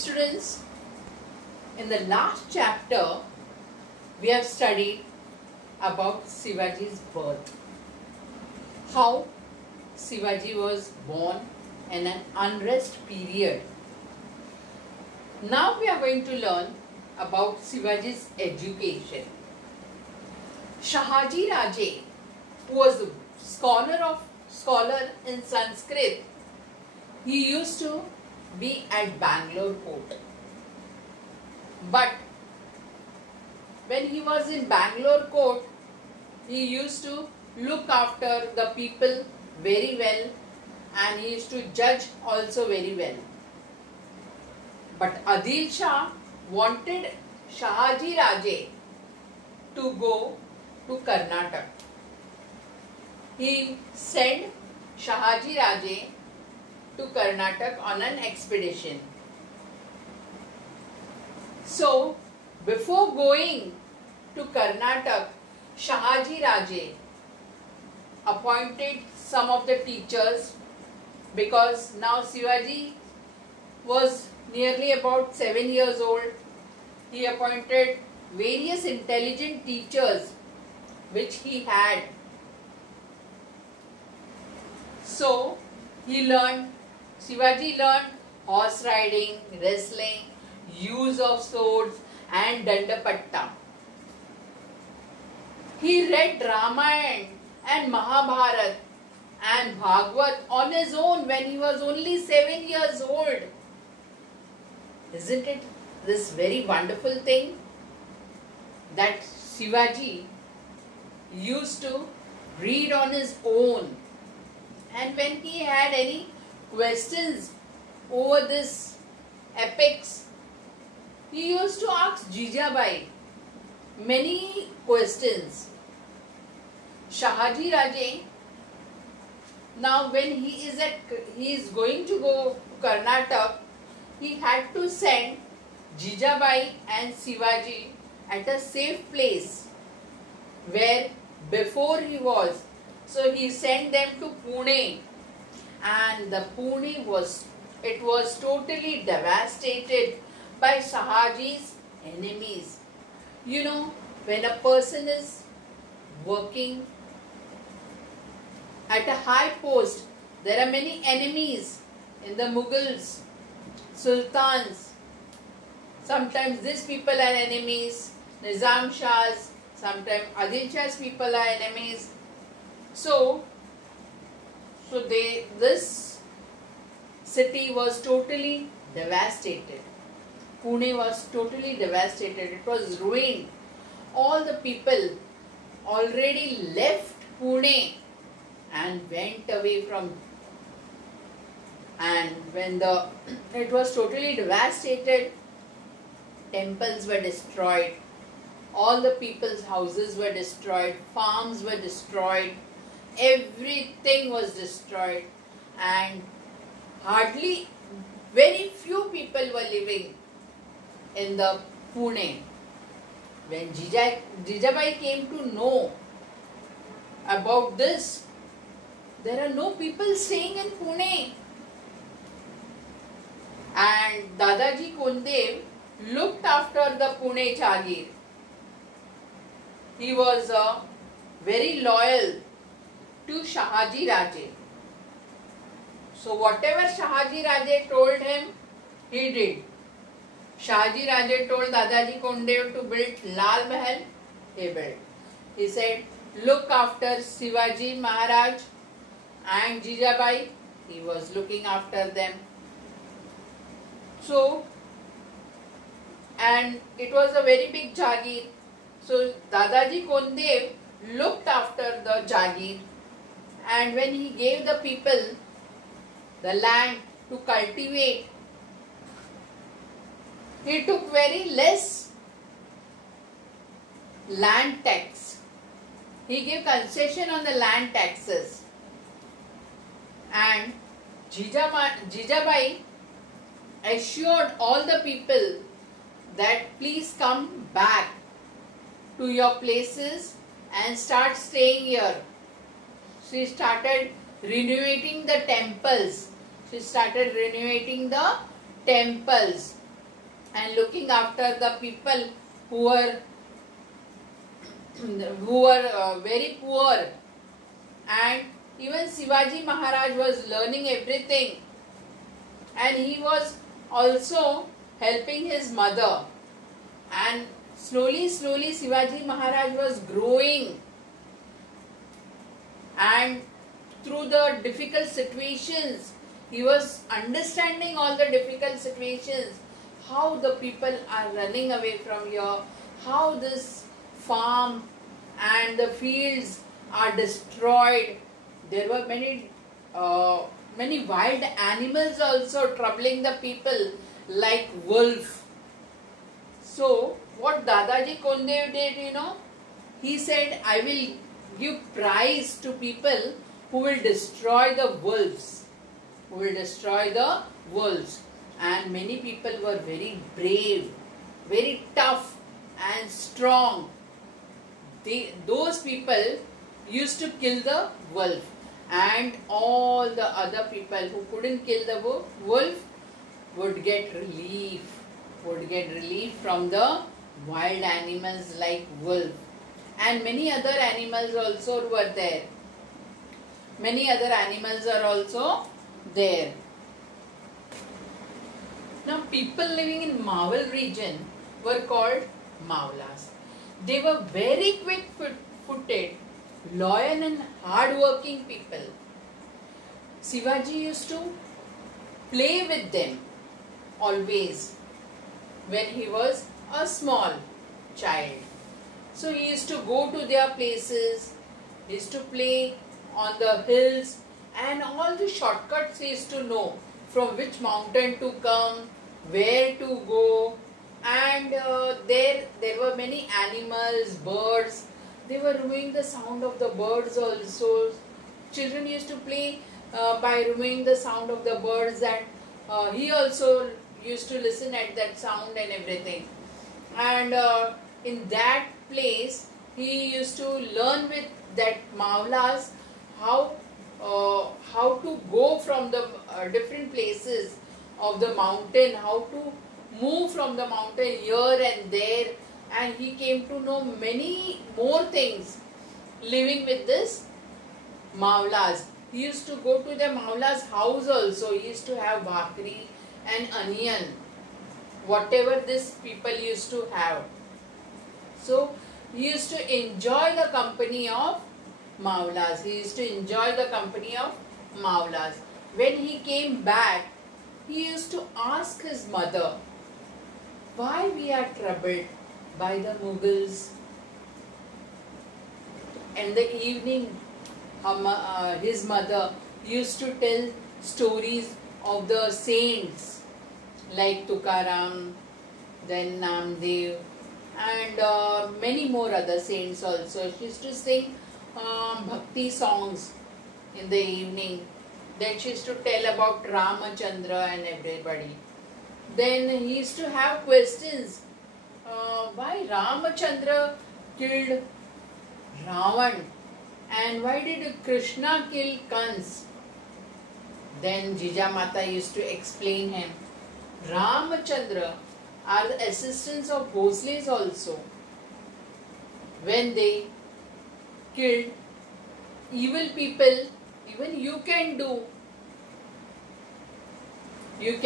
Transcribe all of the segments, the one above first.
Students, in the last chapter, we have studied about Shivaji's birth. How Shivaji was born in an unrest period. Now we are going to learn about Shivaji's education. Shahaji Raje, who was a scholar in Sanskrit, he used to be at Bangalore Court. But when he was in Bangalore Court, he used to look after the people very well and he used to judge also very well. But Adil Shah wanted Shahaji Raje to go to Karnataka. He sent Shahaji Raje to Karnataka on an expedition. So, before going to Karnataka, Shahaji Raje appointed some of the teachers, because now Shivaji was nearly about 7 years old. He appointed various intelligent teachers which he had. So, Shivaji learned horse riding, wrestling, use of swords and Dandapatta. He read Ramayana and Mahabharata and Bhagavad on his own when he was only 7 years old. Isn't it this very wonderful thing that Shivaji used to read on his own, and when he had any questions over this epics, he used to ask Jijabai many questions. Shahaji Raje, now when he is going to go to Karnataka, he had to send Jijabai and Shivaji at a safe place where before he was. So he sent them to Pune, and the Pune was totally devastated by Shahaji's enemies. You know, when a person is working at a high post, there are many enemies in the Mughals, Sultans. Sometimes these people are enemies, Nizam Shahs, sometimes Adil Shah's people are enemies. So this city was totally devastated. Pune was totally devastated. It was ruined. All the people already left Pune and went away from. And when it was totally devastated, temples were destroyed. All the people's houses were destroyed. Farms were destroyed. Everything was destroyed, and very few people were living in the Pune. When Jijabai came to know about this, there are no people staying in Pune. And Dadaji Kondev looked after the Pune Jagir. He was very loyal to Shahaji Raje. So whatever Shahaji Raje told him, he did. Shahaji Raje told Dadaji Kondev to build Lal Mahal, he built. He said, look after Shivaji Maharaj and Jijabai, he was looking after them. So, and it was a very big Jagir. So Dadaji Kondev looked after the Jagir, and when he gave the people the land to cultivate, he took very less land tax. He gave concession on the land taxes, and Jijabai assured all the people that please come back to your places and start staying here. She started renovating the temples. She started renovating the temples and looking after the people who were very poor. And even Shivaji Maharaj was learning everything, and he was also helping his mother, and slowly Shivaji Maharaj was growing, and through the difficult situations he was understanding all the difficult situations, how the people are running away from here, how this farm and the fields are destroyed. There were many wild animals also troubling the people, like wolf. So what Dadaji Kondev did, he said, I will give prize to people who will destroy the wolves. And many people were very brave, very tough and strong. Those people used to kill the wolf, and all the other people who couldn't kill the wolf would get relief from the wild animals like wolf. And many other animals also were there. Many other animals are also there. Now, people living in Mawal region were called Mawlas. They were very quick-footed, loyal and hard-working people. Shivaji used to play with them always when he was a small child. So he used to go to their places, he used to play on the hills, and all the shortcuts he used to know, from which mountain to come, where to go. And there were many animals, birds. They were removing the sound of the birds also. Children used to play by removing the sound of the birds, that he also used to listen at that sound and everything. And in that place he used to learn with that Mawlas how to go from the different places of the mountain, how to move from the mountain here and there, and he came to know many more things living with this Mawlas. He used to go to the Mawla's house also. He used to have bhakri and onion, whatever these people used to have. So he used to enjoy the company of Mawlas. When he came back, he used to ask his mother, why we are troubled by the Mughals. In the evening, his mother used to tell stories of the saints like Tukaram, then Namdev, and many more other saints also. She used to sing bhakti songs in the evening. Then she used to tell about Ramachandra and everybody. Then he used to have questions. Why Ramachandra killed Ravan, and why did Krishna kill Kans? Then Jijamata used to explain him. Ramachandra are the assistants of Bhosles also. When they killed evil people, even you can do. You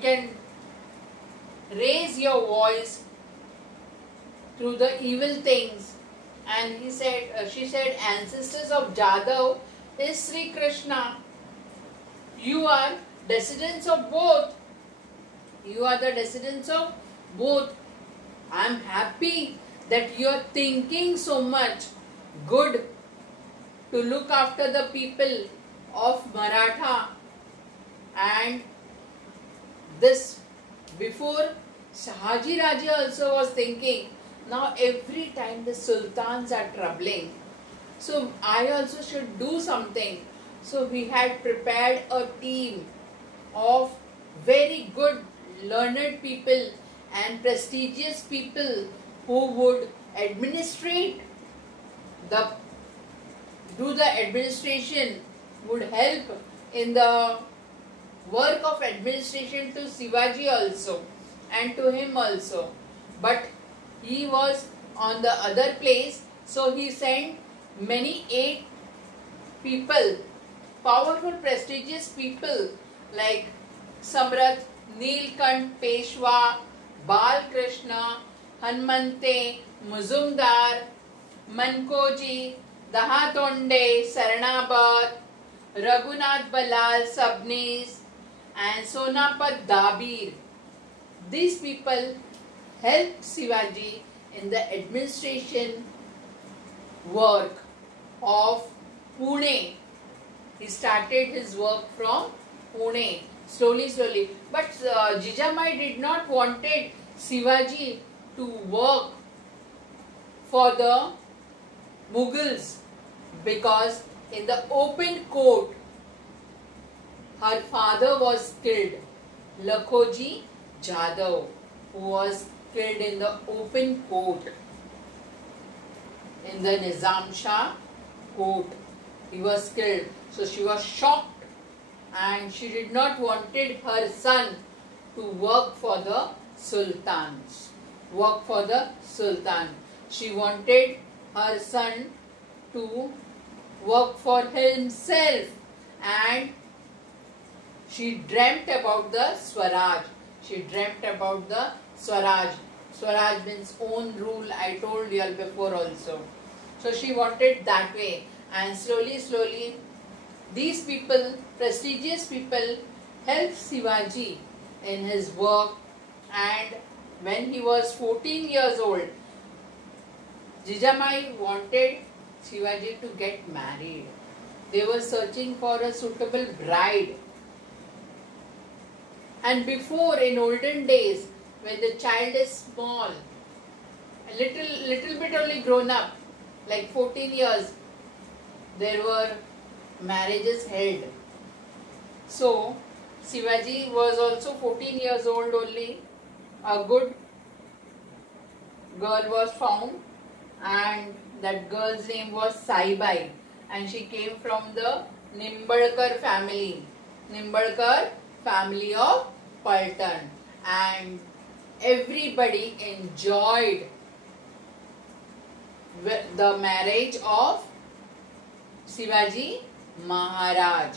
can raise your voice through the evil things. And she said, ancestors of Jadav is Sri Krishna. You are descendants of both. I am happy that you are thinking so much good to look after the people of Maratha. And this, before Shahaji Raja also was thinking, now every time the sultans are troubling, so I also should do something. So we had prepared a team of very good learned people and prestigious people who would do the administration, would help in the work of administration to Shivaji also and to him also. But he was on the other place, so he sent many 8 people, powerful, prestigious people like Samrat, Nilkant Peshwa, Bal Krishna, Hanmante, Muzumdar, Mankoji, Dahatonde, Saranabat, Raghunath Balal Sabnis, and Sonapat Dabir. These people helped Shivaji in the administration work of Pune. He started his work from Pune, slowly. But Jijamai did not wanted Shivaji to work for the Mughals, because in the open court her father was killed, Lakhoji Jadhav, who was killed in the open court, in the Nizam Shah court. He was killed. So she was shocked and she did not wanted her son to work for the sultans. She wanted her son to work for himself, and she dreamt about the Swaraj. Swaraj means own rule, I told you all before also. So she wanted that way, and slowly these people, prestigious people, helped Shivaji in his work. And when he was 14 years old, Jijamai wanted Shivaji to get married. They were searching for a suitable bride. And before, in olden days, when the child is small, a little bit only grown up, like 14 years, there were marriages held. So Shivaji was also 14 years old only. A good girl was found, and that girl's name was Saibai, and she came from the Nimbalkar family of Paltan, and everybody enjoyed the marriage of Shivaji Maharaj.